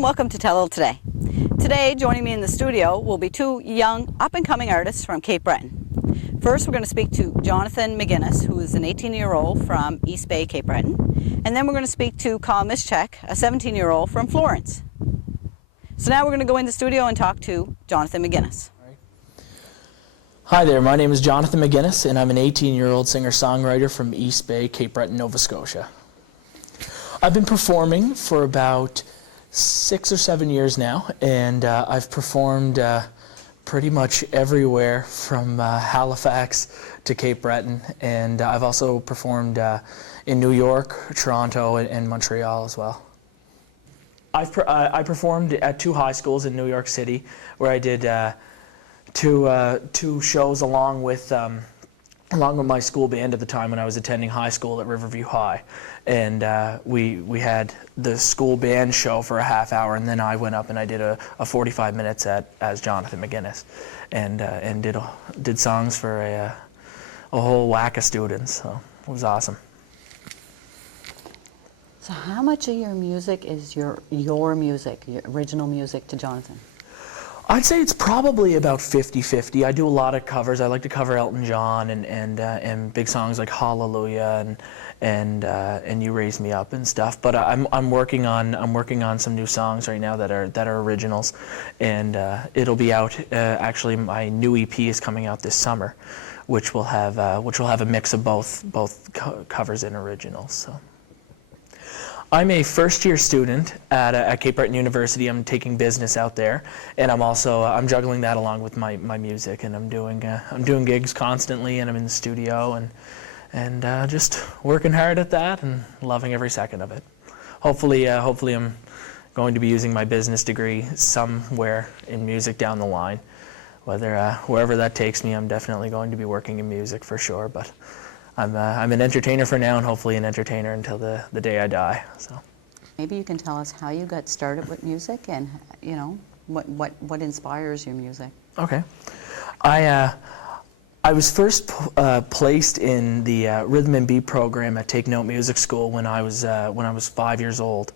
and welcome to Telile Today. Today, joining me in the studio will be two young, up-and-coming artists from Cape Breton. First, we're going to speak to Johnathon McInnis, who is an 18-year-old from East Bay, Cape Breton. And then we're going to speak to Micheik, a 17-year-old from Florence. So now we're going to go in the studio and talk to Johnathon McInnis. Hi there, my name is Johnathon McInnis, and I'm an 18-year-old singer-songwriter from East Bay, Cape Breton, Nova Scotia. I've been performing for about 6 or 7 years now, and I've performed pretty much everywhere from Halifax to Cape Breton, and I've also performed in New York, Toronto, and Montreal as well. I performed at 2 high schools in New York City, where I did two shows along with my school band at the time when I was attending high school at Riverview High, and we had the school band show for a half hour, and then I went up and I did a 45-minute set as Johnathon McInnis, and did songs for a whole whack of students. So it was awesome. So how much of your music is your music, your original music to Johnathon? I'd say it's probably about 50-50. I do a lot of covers. I like to cover Elton John and big songs like Hallelujah and You Raise Me Up and stuff. But I'm working on some new songs right now that are originals, and it'll be out. Actually, my new EP is coming out this summer, which will have a mix of both covers and originals. So. I'm a first-year student at Cape Breton University. I'm taking business out there, and I'm juggling that along with my music, and I'm doing gigs constantly, and I'm in the studio, and just working hard at that and loving every second of it. Hopefully I'm going to be using my business degree somewhere in music down the line. Wherever that takes me, I'm definitely going to be working in music for sure. But I'm an entertainer for now, and hopefully an entertainer until the day I die. So, maybe you can tell us how you got started with music, and what inspires your music. Okay, I was first placed in the rhythm and beat program at Take Note Music School when I was 5 years old,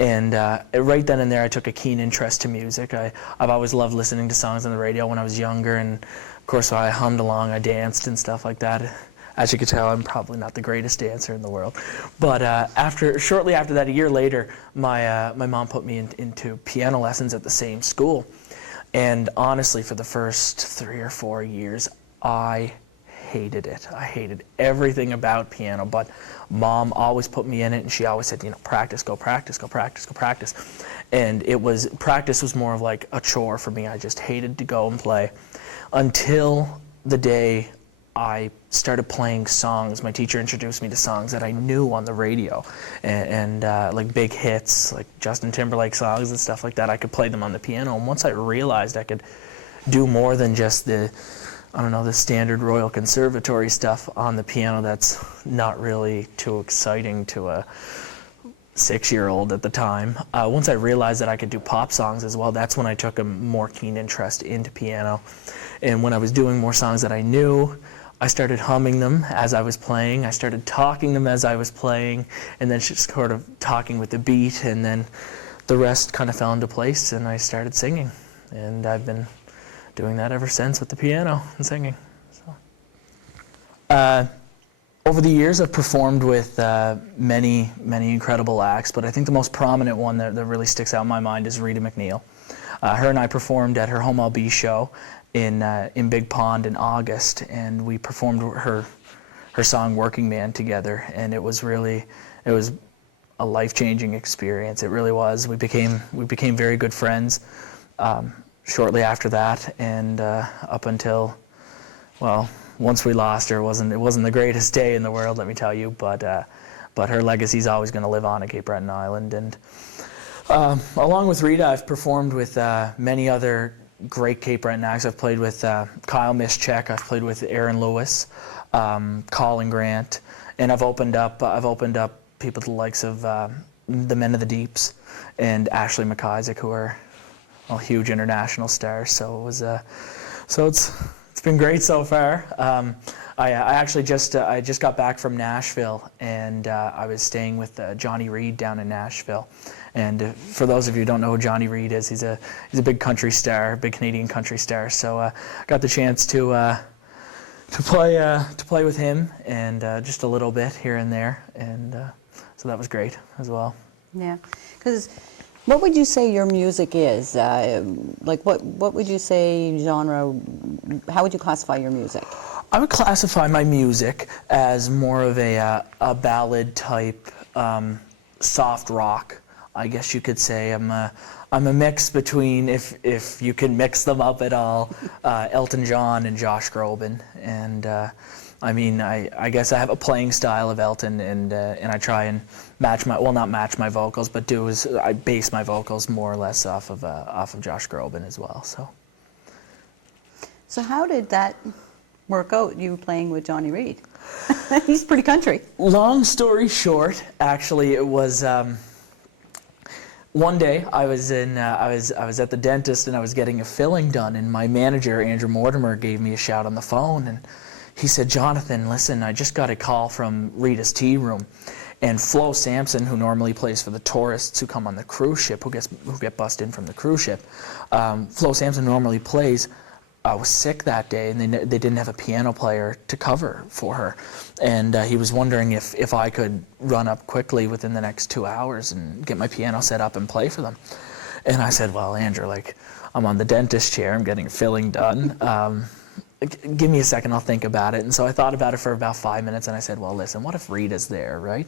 and right then and there I took a keen interest to music. I've always loved listening to songs on the radio when I was younger, and of course I hummed along, I danced and stuff like that. As you can tell, I'm probably not the greatest dancer in the world. But shortly after that, a year later, my mom put me into piano lessons at the same school. And honestly, for the first 3 or 4 years, I hated it. I hated everything about piano, but Mom always put me in it, and she always said, practice, go practice, go practice, go practice. And practice was more of like a chore for me. I just hated to go and play until the day I started playing songs. My teacher introduced me to songs that I knew on the radio, and like big hits, like Justin Timberlake songs and stuff like that. I could play them on the piano, and once I realized I could do more than just the standard Royal Conservatory stuff on the piano that's not really too exciting to a 6-year-old at the time. Once I realized that I could do pop songs as well, that's when I took a more keen interest into piano. And when I was doing more songs that I knew, I started humming them as I was playing. I started talking them as I was playing, and then just sort of talking with the beat, and then the rest kind of fell into place, and I started singing. And I've been doing that ever since with the piano and singing. So, over the years, I've performed with many incredible acts, but I think the most prominent one that really sticks out in my mind is Rita McNeil. Her and I performed at her Home I'll Be show in Big Pond in August, and we performed her song Working Man together, and it was a life-changing experience. It really was. We became very good friends shortly after that, and up until, well, once we lost her, it wasn't the greatest day in the world, let me tell you, but her legacy is always going to live on at Cape Breton Island. And along with Rita, I've performed with many other great Cape Breton acts. I've played with Micheik. I've played with Aaron Lewis, Colin Grant, and I've opened up people to the likes of the Men of the Deeps and Ashley McIsaac, who are huge international stars. So it's been great so far. I actually just got back from Nashville, and I was staying with Johnny Reed down in Nashville, And for those of you who don't know who Johnny Reid is, he's a big country star, big Canadian country star. So I got the chance to play with him and just a little bit here and there, and so that was great as well. Yeah, because what would you say your music is? Like what would you say genre? How would you classify your music? I would classify my music as more of a ballad type, soft rock, I guess you could say. I'm a mix between, if you can mix them up at all, Elton John and Josh Groban. And I mean, I guess I have a playing style of Elton, and I try and match my, well, not match my vocals, but I base my vocals more or less off of Josh Groban as well. So how did that work out, you playing with Johnny Reid? He's pretty country. Long story short, actually, it was one day I was at the dentist and I was getting a filling done, and my manager, Andrew Mortimer, gave me a shout on the phone, and he said, "Jonathan, listen, I just got a call from Rita's Tea Room, and Flo Sampson, who normally plays for the tourists who come on the cruise ship, who get bussed in from the cruise ship, Flo Sampson normally plays, was sick that day, and they didn't have a piano player to cover for her, and he was wondering if I could run up quickly within the next 2 hours and get my piano set up and play for them." And I said, "Well, Andrew, like, I'm on the dentist chair, I'm getting a filling done. Give me a second, I'll think about it." And so I thought about it for about 5 minutes, and I said, "Well, listen, what if Rita's there, right?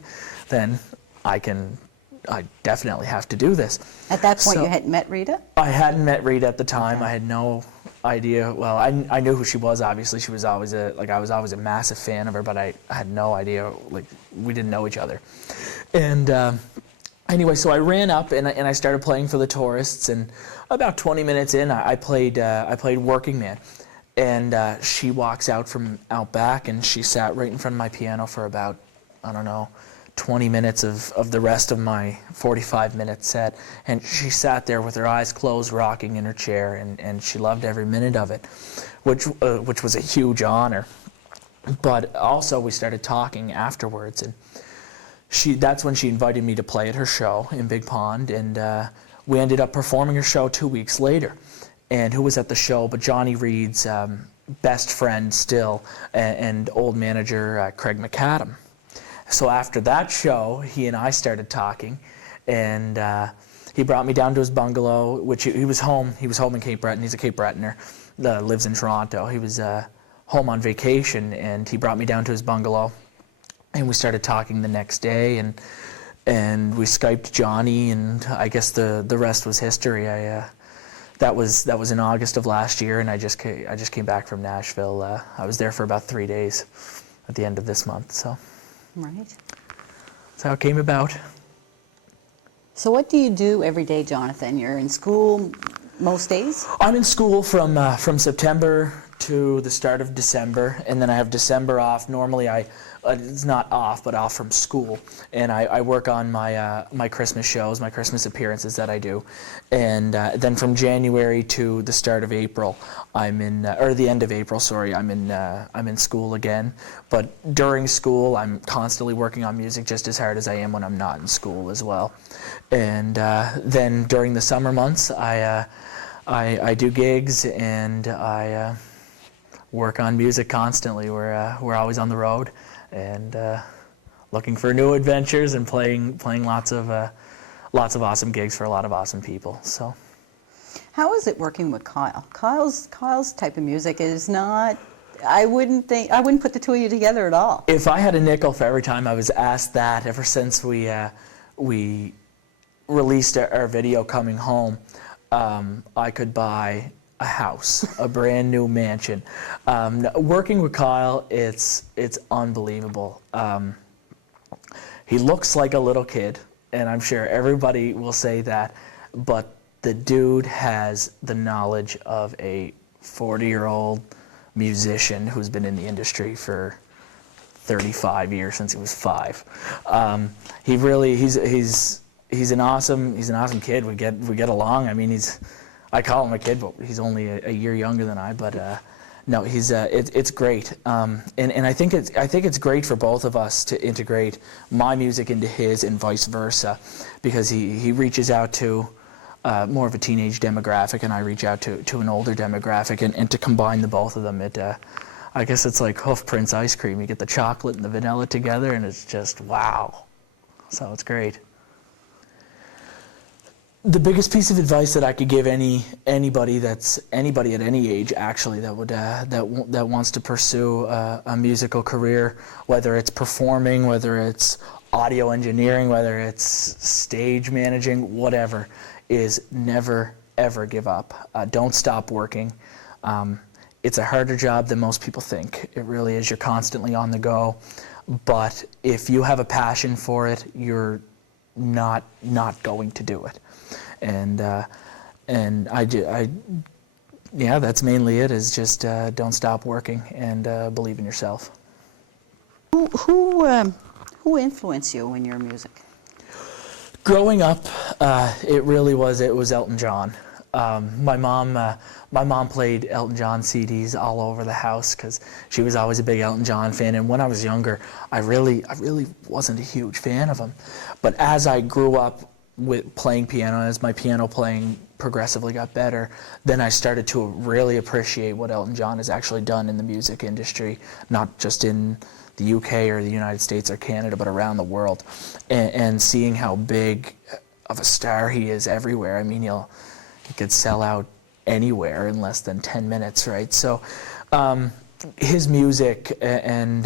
Then I definitely have to do this." At that point, you hadn't met Rita? I hadn't met Rita at the time. Okay. I had no idea. Well, I knew who she was, obviously. She was always I was always a massive fan of her, but I had no idea, like, we didn't know each other. And anyway, so I ran up and I started playing for the tourists, and about 20 minutes in, I played Working Man. And she walks out from out back, and she sat right in front of my piano for about, I don't know, 20 minutes of the rest of my 45-minute set, and she sat there with her eyes closed, rocking in her chair, and she loved every minute of it, which was a huge honor. But also we started talking afterwards, and that's when she invited me to play at her show in Big Pond, and we ended up performing her show 2 weeks later. And who was at the show but Johnny Reid's best friend still, and old manager Craig McAdam. So after that show, he and I started talking, and he brought me down to his bungalow, which he was home in Cape Breton. He's a Cape Bretoner, lives in Toronto. He was home on vacation, and he brought me down to his bungalow, and we started talking the next day, and we Skyped Johnny, and I guess the rest was history. That was in August of last year, and I just came back from Nashville. I was there for about 3 days at the end of this month. So. Right. That's how it came about. So what do you do every day, Jonathan? You're in school most days? I'm in school from September to the start of December, and then I have December off. Normally it's not off, but off from school, and I work on my Christmas shows, my Christmas appearances that I do, and then from January to the start of April, or the end of April, sorry, I'm in school again. But during school, I'm constantly working on music just as hard as I am when I'm not in school as well. And then during the summer months, I do gigs, and I work on music constantly. We're always on the road, and looking for new adventures, and playing lots of awesome gigs for a lot of awesome people. So, how is it working with Kyle? Kyle's type of music is not. I wouldn't put the two of you together at all. If I had a nickel for every time I was asked that, ever since we released our video Coming Home, I could buy a house, a brand new mansion. Working with Kyle, it's unbelievable. He looks like a little kid, and I'm sure everybody will say that, but the dude has the knowledge of a 40-year-old musician who's been in the industry for 35 years, since he was 5. He's an awesome kid. We get along. I mean, I call him a kid, but he's only a year younger than I. But No, it's great, and I think it's great for both of us to integrate my music into his and vice versa, because he reaches out to more of a teenage demographic, and I reach out to an older demographic, and to combine the both of them, I guess it's like Hoof Prince ice cream. You get the chocolate and the vanilla together, and it's just wow. So it's great. The biggest piece of advice that I could give anybody at any age, actually, that wants to pursue a musical career, whether it's performing, whether it's audio engineering, whether it's stage managing, whatever, is never ever give up. Don't stop working. It's a harder job than most people think. It really is. You're constantly on the go, but if you have a passion for it, you're not going to do it. And that's mainly it, is just don't stop working and believe in yourself. Who influenced you in your music? Growing up, it was Elton John. My mom played Elton John CDs all over the house because she was always a big Elton John fan. And when I was younger, I really wasn't a huge fan of him. But as I grew up with playing piano, as my piano playing progressively got better, then I started to really appreciate what Elton John has actually done in the music industry, not just in the UK or the United States or Canada, but around the world, and seeing how big of a star he is everywhere. I mean, he could sell out anywhere in less than 10 minutes, right? So his music and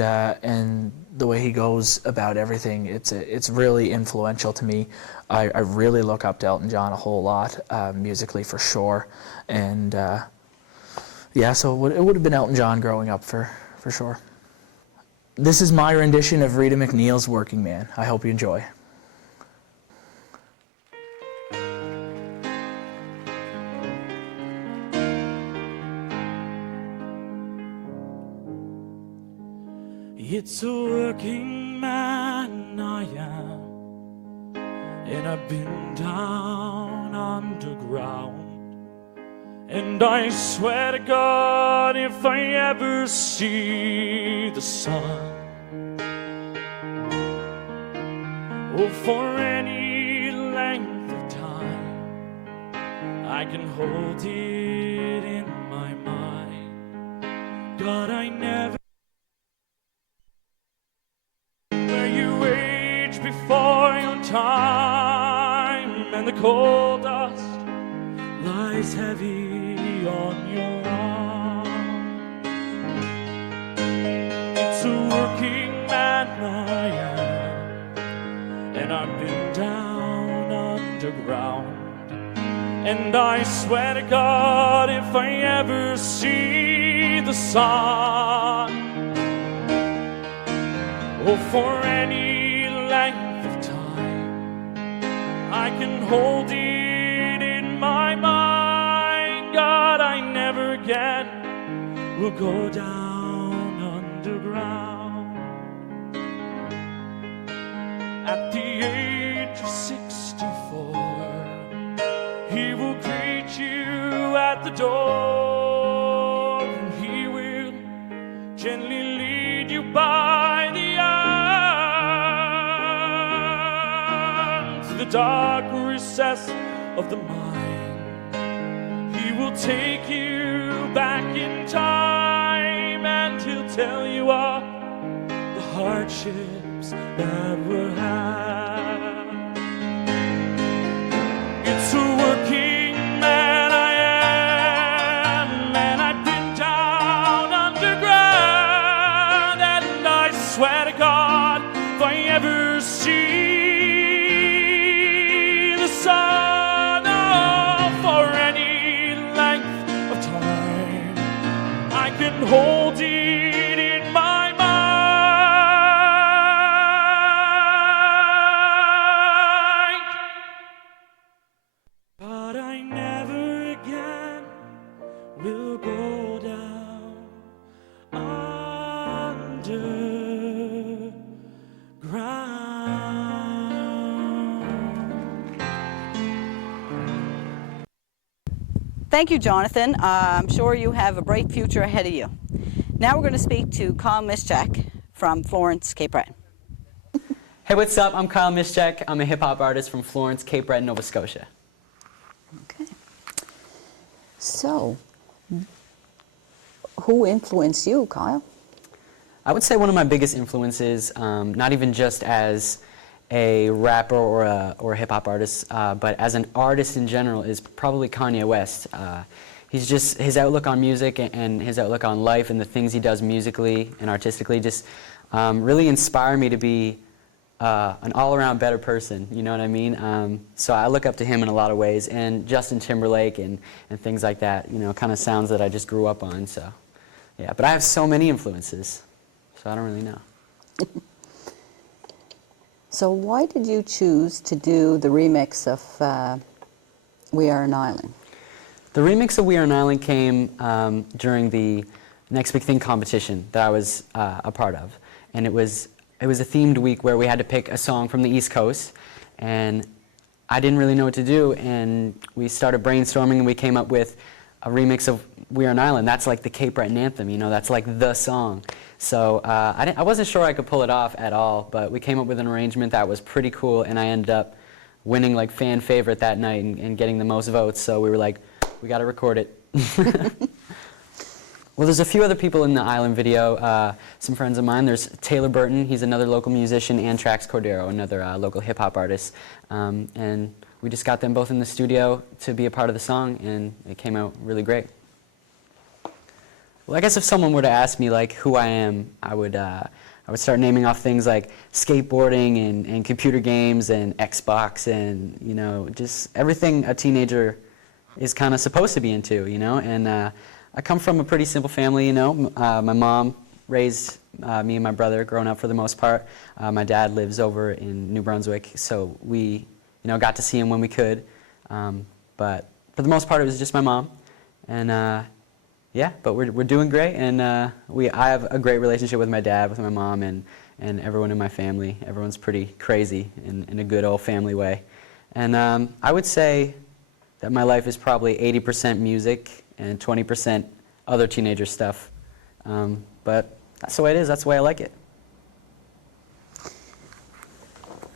the way he goes about everything, it's really influential to me. I really look up to Elton John a whole lot, musically for sure. And so it would have been Elton John growing up for sure. This is my rendition of Rita McNeil's Working Man. I hope you enjoy. It's a working man I am, and I've been down underground. And I swear to God, if I ever see the sun, or for any length of time, I can hold it in my mind. God, I never where you age before your time, and the cold dust lies heavy on your arm. It's a working man I am, and I've been down underground. And I swear to God, if I ever see the sun, or for any length of time, I can hold it in my mind. God, I never again will go down underground. At the age of 64, he will greet you at the door, and he will gently lead you by the arm to the dark recess of the mind. He will take you back in time, and he'll tell you of the hardships that were had. It's a working man I am, and I've been down underground. And I swear to God, if I ever see the sun, oh, for any length of time, I can hold it in my mind. But I never again will go down underground. Thank you, Jonathan. I'm sure you have a bright future ahead of you. Now we're going to speak to Kyle Micheik from Florence, Cape Breton. Hey, what's up? I'm Kyle Micheik. I'm a hip-hop artist from Florence, Cape Breton, Nova Scotia. Okay. So, who influenced you, Kyle? I would say one of my biggest influences, not even just as a rapper or a hip-hop artist, but as an artist in general, is probably Kanye West. He's just, his outlook on music and his outlook on life and the things he does musically and artistically just really inspire me to be an all-around better person, you know what I mean? So I look up to him in a lot of ways, and Justin Timberlake and things like that, you know, kind of sounds that I just grew up on, so yeah. But I have so many influences, so I don't really know. So why did you choose to do the remix of We Are an Island? The remix of We Are an Island came during the Next Big Thing competition that I was a part of, and it was a themed week where we had to pick a song from the East Coast, and I didn't really know what to do, and we started brainstorming, and we came up with a remix of We Are an Island. That's like the Cape Breton anthem, you know, that's like the song. So I wasn't sure I could pull it off at all, but we came up with an arrangement that was pretty cool, and I ended up winning like fan favorite that night and getting the most votes, so we were like, we got to record it. Well, there's a few other people in the Island video, some friends of mine. There's Taylor Burton, he's another local musician, and Trax Cordero, another local hip-hop artist. And we just got them both in the studio to be a part of the song, and it came out really great. Well, I guess if someone were to ask me like who I am, I would start naming off things like skateboarding and computer games and Xbox and, you know, just everything a teenager is kind of supposed to be into, you know. And I come from a pretty simple family, you know. My mom raised me and my brother growing up for the most part. My dad lives over in New Brunswick, so we, you know, got to see him when we could. But for the most part, it was just my mom. And yeah, but we're doing great, and I have a great relationship with my dad, with my mom, and everyone in my family. Everyone's pretty crazy in a good old family way. And I would say that my life is probably 80% music and 20% other teenager stuff. But that's the way it is. That's the way I like it.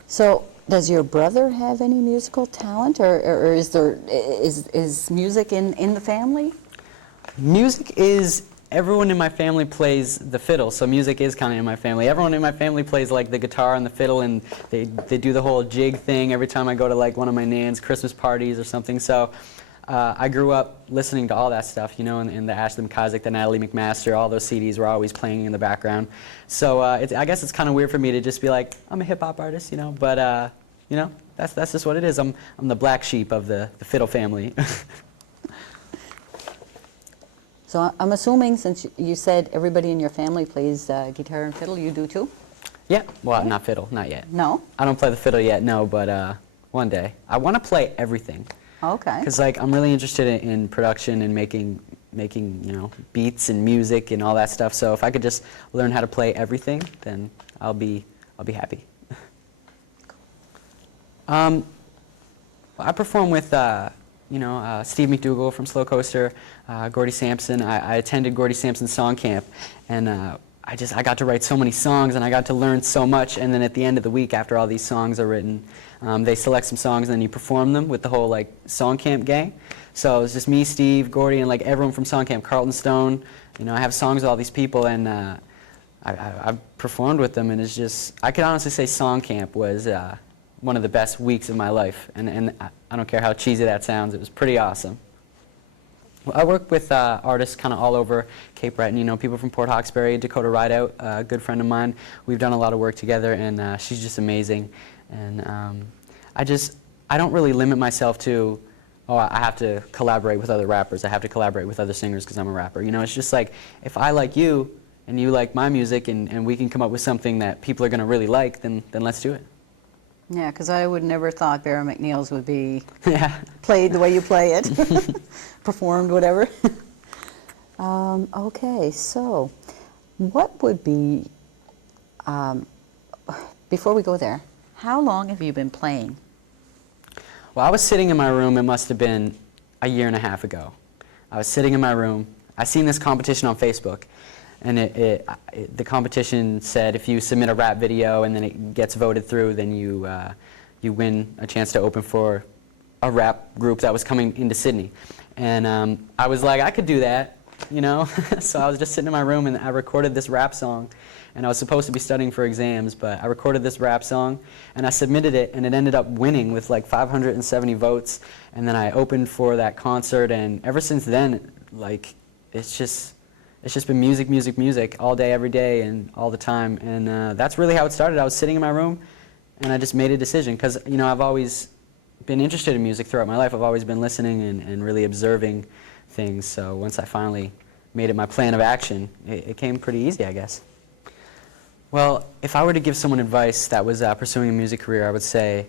So, does your brother have any musical talent, or is music in the family? Music is, everyone in my family plays the fiddle, so music is kind of in my family. Everyone in my family plays like the guitar and the fiddle, and they do the whole jig thing every time I go to like one of my nan's Christmas parties or something. So I grew up listening to all that stuff, you know, and the Ashley McIsaac, the Natalie McMaster, all those CDs were always playing in the background. So I guess it's kind of weird for me to just be like, I'm a hip-hop artist, you know, but, you know, that's just what it is. I'm the black sheep of the fiddle family. So I'm assuming, since you said everybody in your family plays guitar and fiddle, you do too? Yeah, well, not fiddle, not yet. No? I don't play the fiddle yet, no, but one day. I want to play everything. Okay. Because like I'm really interested in production and making you know, beats and music and all that stuff. So if I could just learn how to play everything, then I'll be happy. I perform with you know, Steve McDougall from Slow Coaster, Gordy Sampson. I attended Gordy Sampson's song camp, and I got to write so many songs, and I got to learn so much. And then at the end of the week, after all these songs are written, they select some songs, and then you perform them with the whole like song camp gang. So it's just me, Steve, Gordy, and like everyone from song camp, Carlton Stone. You know, I have songs with all these people, and I've performed with them, and it's just, I could honestly say song camp was one of the best weeks of my life, and I don't care how cheesy that sounds, it was pretty awesome. Well, I work with artists kind of all over Cape Breton, you know, people from Port Hawkesbury, Dakota Rideout, a good friend of mine. We've done a lot of work together, and she's just amazing. And I don't really limit myself to, oh, I have to collaborate with other rappers, I have to collaborate with other singers because I'm a rapper. You know, it's just like, if I like you, and you like my music, and we can come up with something that people are going to really like, then let's do it. Yeah, because I would never thought Barry McNeil's would be Yeah. played the way you play it, performed, whatever. Okay, so what would be, before we go there, how long have you been playing? Well, I was sitting in my room, it must have been a year and a half ago, I was sitting in my room. I seen this competition on Facebook, and the competition said if you submit a rap video and then it gets voted through, then you win a chance to open for a rap group that was coming into Sydney. And I was like, I could do that, you know? So I was just sitting in my room and I recorded this rap song. And I was supposed to be studying for exams, but I recorded this rap song and I submitted it, and it ended up winning with like 570 votes. And then I opened for that concert, and ever since then, like, it's just been music, music, music all day, every day, and all the time. And that's really how it started. I was sitting in my room and I just made a decision, because, you know, I've always been interested in music throughout my life. I've always been listening and really observing things. So once I finally made it my plan of action, it came pretty easy, I guess. Well, if I were to give someone advice that was pursuing a music career, I would say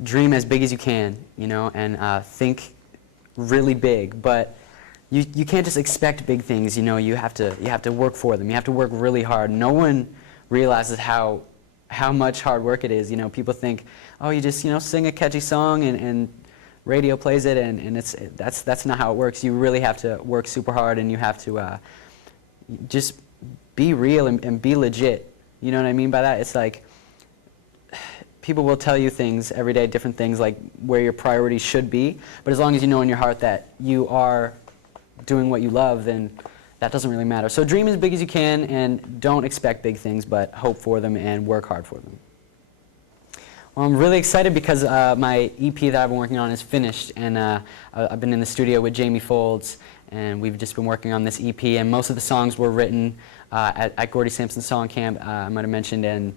dream as big as you can, you know, and think really big. But you can't just expect big things, you know. You have to work for them. You have to work really hard. No one realizes how much hard work it is. You know, people think, oh, you just, you know, sing a catchy song and radio plays it, and that's not how it works. You really have to work super hard, and you have to just be real and be legit. You know what I mean by that? It's like people will tell you things every day, different things, like where your priorities should be, but as long as you know in your heart that you are doing what you love, then that doesn't really matter. So dream as big as you can, and don't expect big things, but hope for them and work hard for them. Well, I'm really excited because my EP that I've been working on is finished, and I've been in the studio with Jamie Folds, and we've just been working on this EP, and most of the songs were written at Gordy Sampson's Song Camp, I might have mentioned, and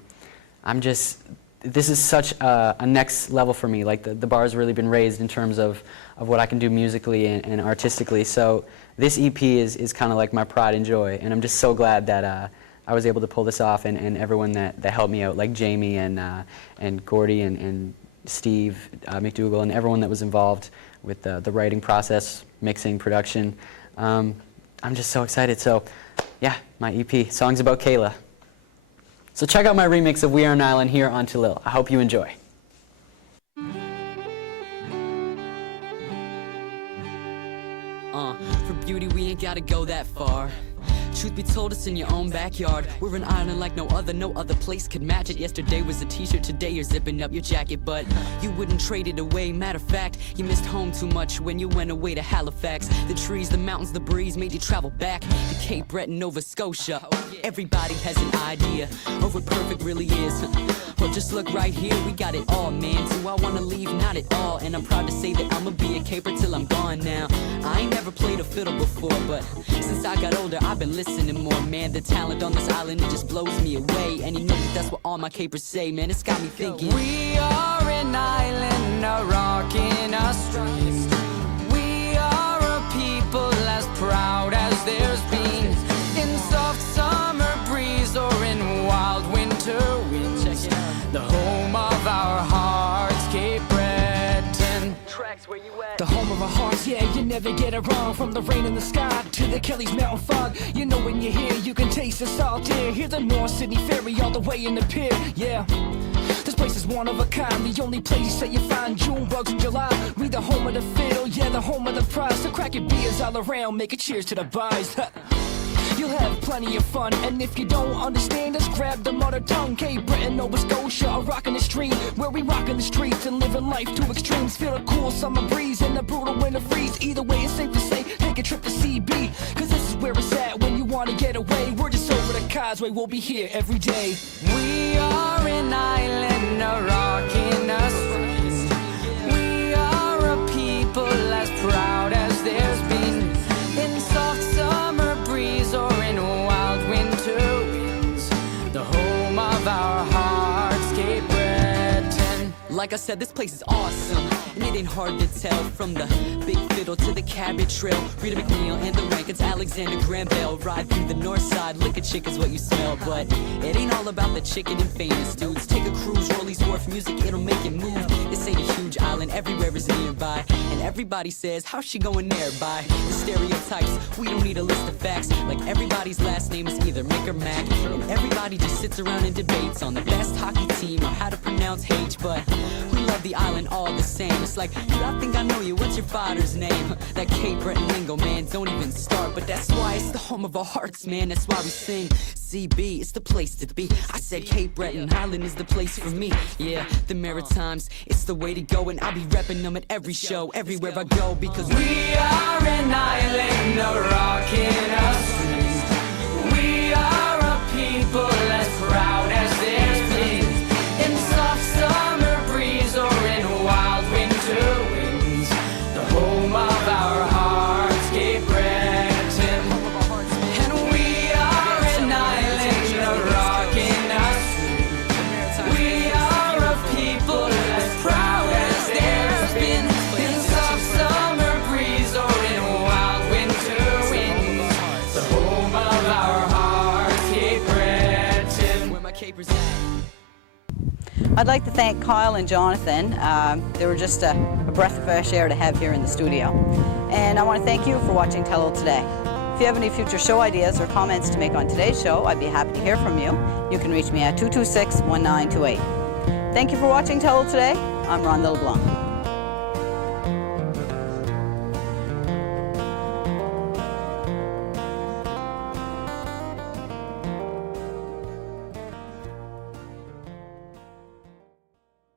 this is such a next level for me. Like, the bar's really been raised in terms of what I can do musically and artistically. So this EP is kind of like my pride and joy, and I'm just so glad that I was able to pull this off, and everyone that helped me out, like Jamie and Gordy and Steve McDougall, and everyone that was involved with the writing process, mixing, production. I'm just so excited. So yeah, my EP, Songs About Kayla. So check out my remix of We Are an Island here on Telile. I hope you enjoy. For beauty we ain't gotta go that far. Truth be told, it's in your own backyard. We're an island like no other place could match it. Yesterday was a t-shirt, today you're zipping up your jacket. But you wouldn't trade it away. Matter of fact, you missed home too much when you went away to Halifax. The trees, the mountains, the breeze made you travel back to Cape Breton, Nova Scotia. Everybody has an idea of what perfect really is. Well, just look right here, we got it all, man. Do I wanna leave? Not at all. And I'm proud to say that I'ma be a caper till I'm gone now. I ain't never played a fiddle before, but since I got older, I've been listening more, man. The talent on this island, it just blows me away. And you know that that's what all my capers say, man. It's got me thinking. We are an island, a rock in a stream. We are a people as proud as there's been. In soft summer breeze or in wild winter winds. The home of our hearts, Cape Breton. Where you at? The home of our hearts, yeah, you never get it wrong. From the rain in the sky to the Kelly's mountain fog. You know when you're here, you can taste the salt here. Hear the North Sydney Ferry all the way in the pier, yeah. This place is one of a kind, the only place that you find June bugs in July. We the home of the fiddle, yeah, the home of the prize. So cracking beers all around, make a cheers to the vibes. You'll have plenty of fun, and if you don't understand us, grab the mother tongue. Cape Breton, Nova Scotia, a rockin' the street, where we rockin' the streets and living life to extremes. Feel a cool summer breeze and a brutal winter freeze. Either way, it's safe to say, take a trip to CB, cause this is where it's at when you wanna get away. We're just over the causeway, we'll be here every day. We are an island, a rock in a stream. We are a people as proud as there's been. In soft summer breeze or in wild winter winds, the home of our hearts, Cape Breton. Like I said, this place is awesome, and it ain't hard to tell. From the big fiddle to the cabbage trail, Rita McNeil and the Rankins, Alexander Graham Bell. Ride through the north side, lick a chick is what you smell. But it ain't all about the chicken and famous dudes. Take a cruise, Rollies Wharf, music, it'll make it move. This ain't a huge island, everywhere is nearby, and everybody says, how's she going there? By the stereotypes, we don't need a list of facts. Like everybody's last name is either Mick or Mac, and everybody just sits around and debates on the best hockey team or how to pronounce H. But We love the island all the same. It's like, dude, I think I know you. What's your father's name? That Cape Breton lingo, man, don't even start. But that's why it's the home of our hearts, man. That's why we sing CB, it's the place to be. I said Cape Breton Island is the place for me. Yeah, the Maritimes, it's the way to go. And I'll be repping them at every show, everywhere I go. Because we are an island, a rock in a stream. We are a people as proud as there's been. In soft summer breeze or in wild winter winds, the home of our hearts, Cape Breton. And we are an island, a rock in a stream. We are a people as proud as there's been. In soft summer breeze or in wild winter winds, the home of our hearts, Cape Breton. Where my capers at? I'd like to thank Kyle and Jonathan. They were just a breath of fresh air to have here in the studio. And I want to thank you for watching Telile Today. If you have any future show ideas or comments to make on today's show, I'd be happy to hear from you. You can reach me at 226-1928. Thank you for watching Telile Today. I'm Rhonda LeBlanc.